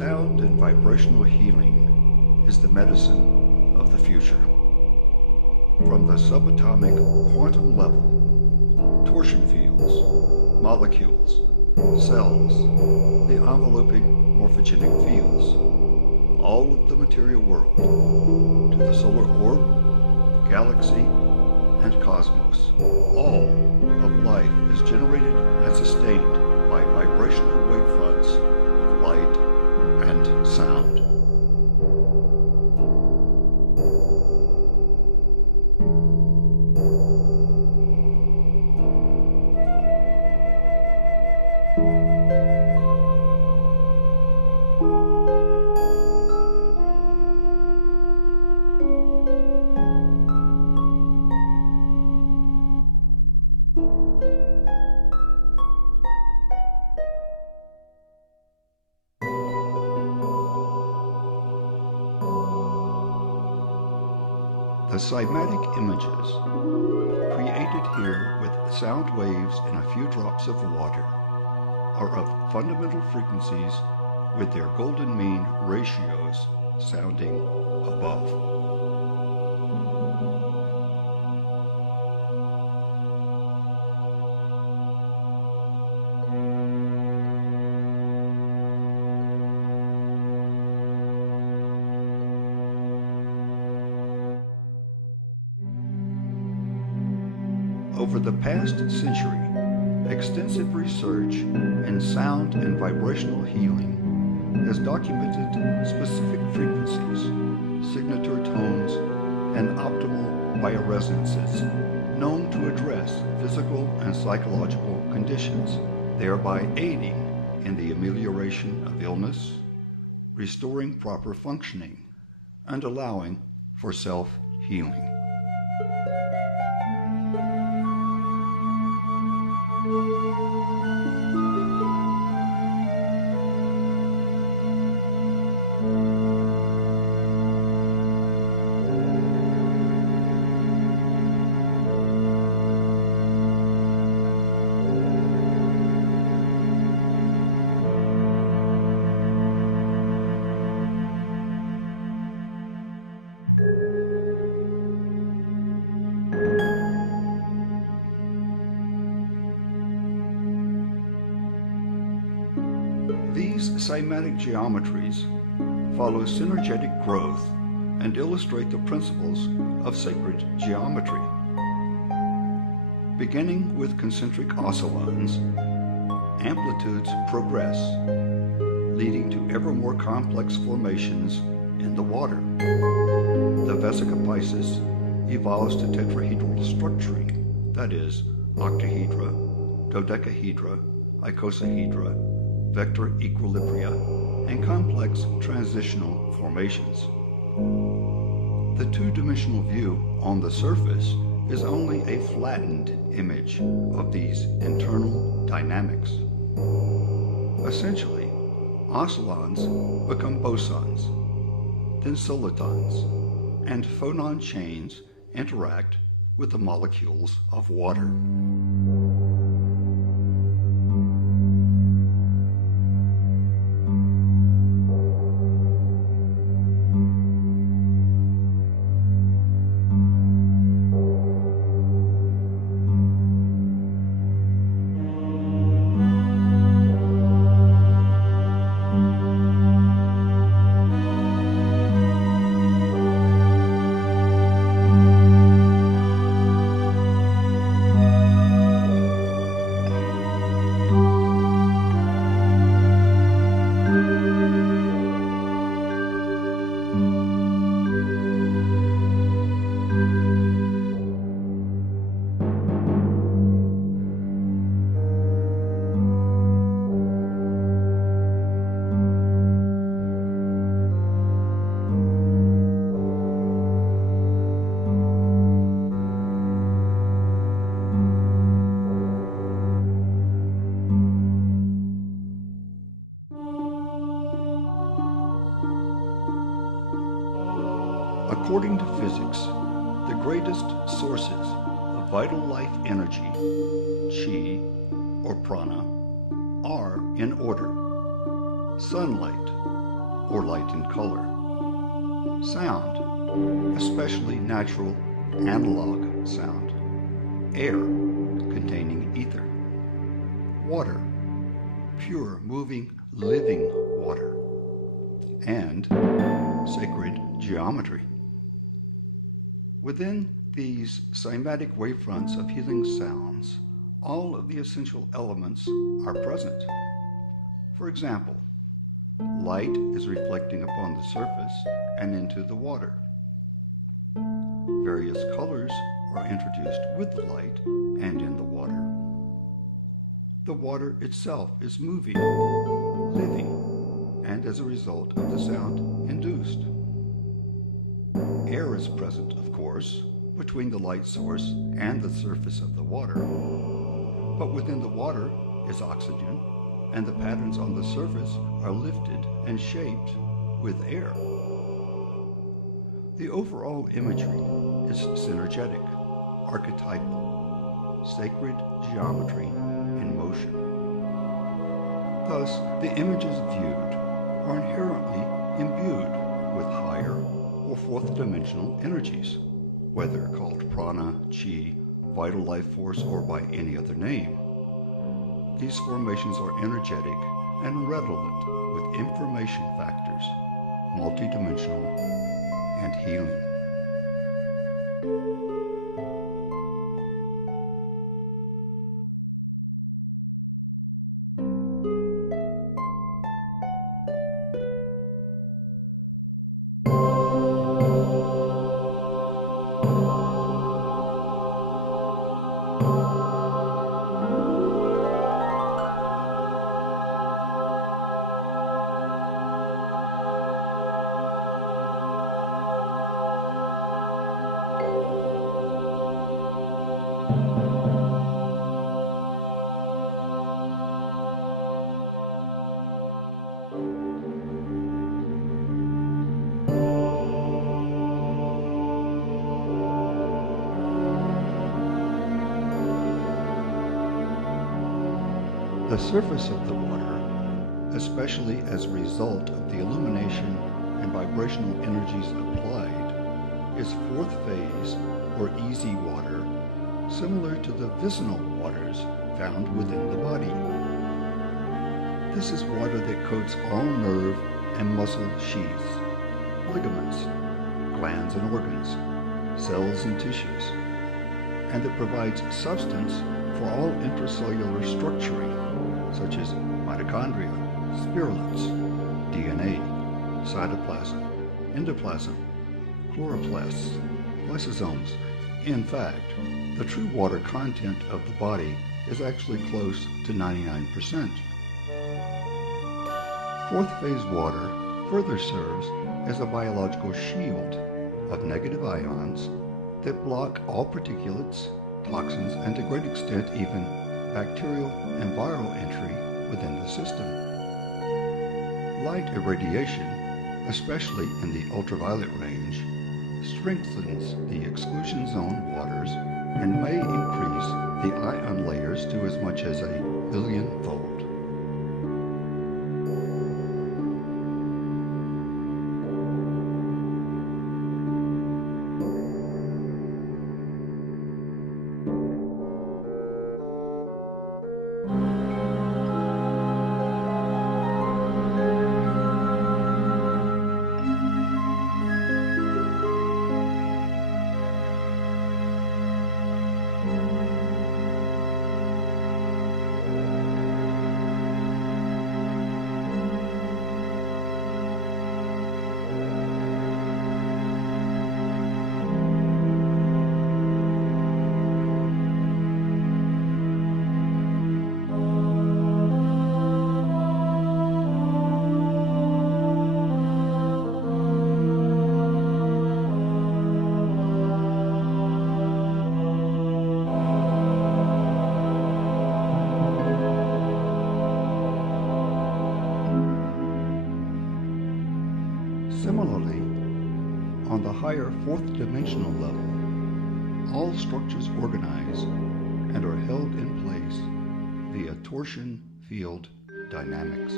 Sound and vibrational healing is the medicine of the future. From the subatomic quantum level, torsion fields, molecules, cells, the enveloping morphogenic fields, all of the material world, to the solar orb, galaxy, and cosmos, all of life is generated and sustained by vibrational wavefronts of light and sound. The cymatic images, created here with sound waves in a few drops of water, are of fundamental frequencies with their golden mean ratios sounding above. Over the past century, extensive research in sound and vibrational healing has documented specific frequencies, signature tones, and optimal bioresonances known to address physical and psychological conditions, thereby aiding in the amelioration of illness, restoring proper functioning, and allowing for self-healing. These cymatic geometries follow synergetic growth and illustrate the principles of sacred geometry. Beginning with concentric oscillons, amplitudes progress, leading to ever more complex formations in the water. The vesica piscis evolves to tetrahedral structuring, that is, octahedra, dodecahedra, icosahedra, vector equilibria, and complex transitional formations. The two-dimensional view on the surface is only a flattened image of these internal dynamics. Essentially, oscillons become bosons, then solitons, and phonon chains interact with the molecules of water. According to physics, the greatest sources of vital life energy, chi or prana, are in order: sunlight, or light in color. Sound, especially natural analog sound. Air, containing ether. Water, pure, moving, living water. And sacred geometry. Within these cymatic wavefronts of healing sounds, all of the essential elements are present. For example, light is reflecting upon the surface and into the water. Various colors are introduced with the light and in the water. The water itself is moving, living, and as a result of the sound induced. Air is present, of course, between the light source and the surface of the water. But within the water is oxygen, and the patterns on the surface are lifted and shaped with air. The overall imagery is synergetic, archetypal, sacred geometry in motion. Thus, the images viewed are inherently imbued with higher or fourth dimensional energies, whether called prana, chi, vital life force, or by any other name. These formations are energetic and redolent with information factors, multidimensional, and healing. The surface of the water, especially as a result of the illumination and vibrational energies applied, is fourth phase or easy water, similar to the vicinal waters found within the body. This is water that coats all nerve and muscle sheaths, ligaments, glands and organs, cells and tissues, and that provides substance for all intracellular structuring, such as mitochondria, spirulets, DNA, cytoplasm, endoplasm, chloroplasts, lysosomes. In fact, the true water content of the body is actually close to 99%. Fourth phase water further serves as a biological shield of negative ions that block all particulates, toxins, and to a great extent even bacterial and viral entry within the system. Light irradiation, especially in the ultraviolet range, strengthens the exclusion zone waters and may increase the ion layers to as much as 1,000,000,000-fold. Similarly, on the higher fourth dimensional level, all structures organize and are held in place via torsion field dynamics.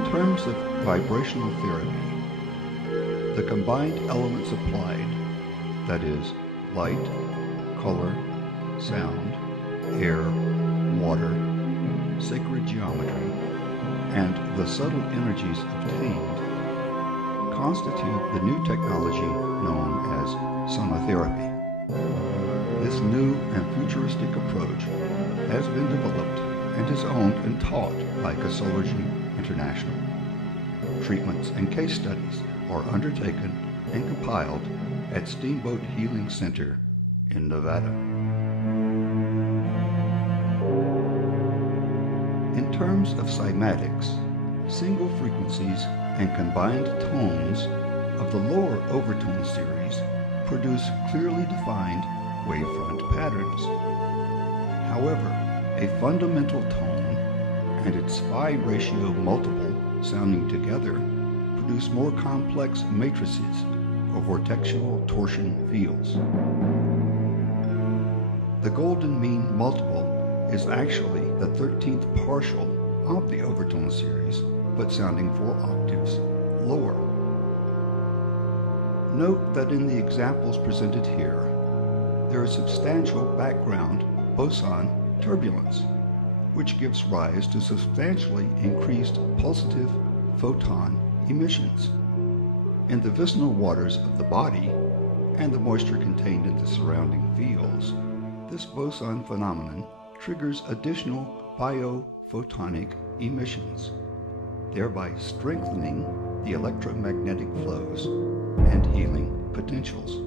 In terms of vibrational therapy, the combined elements applied, that is, light, color, sound, air, water, sacred geometry, and the subtle energies obtained, constitute the new technology known as sonotherapy. This new and futuristic approach has been developed and is owned and taught by Gasology International. Treatments and case studies are undertaken and compiled at Steamboat Healing Center in Nevada. In terms of cymatics, single frequencies and combined tones of the lower overtone series produce clearly defined wavefront patterns. However, a fundamental tone and its phi ratio multiple sounding together produce more complex matrices or vortexual torsion fields. The golden mean multiple is actually the 13th partial of the overtone series, but sounding 4 octaves lower. Note that in the examples presented here, there is substantial background boson turbulence, which gives rise to substantially increased pulsative photon emissions. In the visceral waters of the body and the moisture contained in the surrounding fields, this boson phenomenon triggers additional biophotonic emissions, thereby strengthening the electromagnetic flows and healing potentials.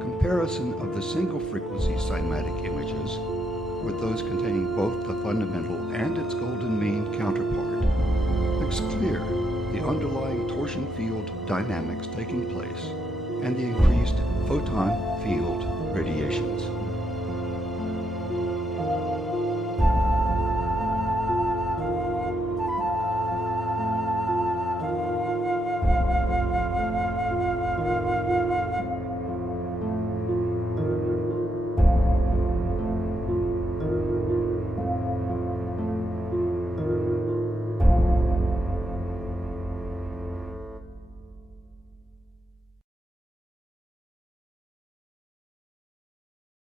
Comparison of the single frequency cymatic images with those containing both the fundamental and its golden mean counterpart makes clear the underlying torsion field dynamics taking place and the increased photon field radiations.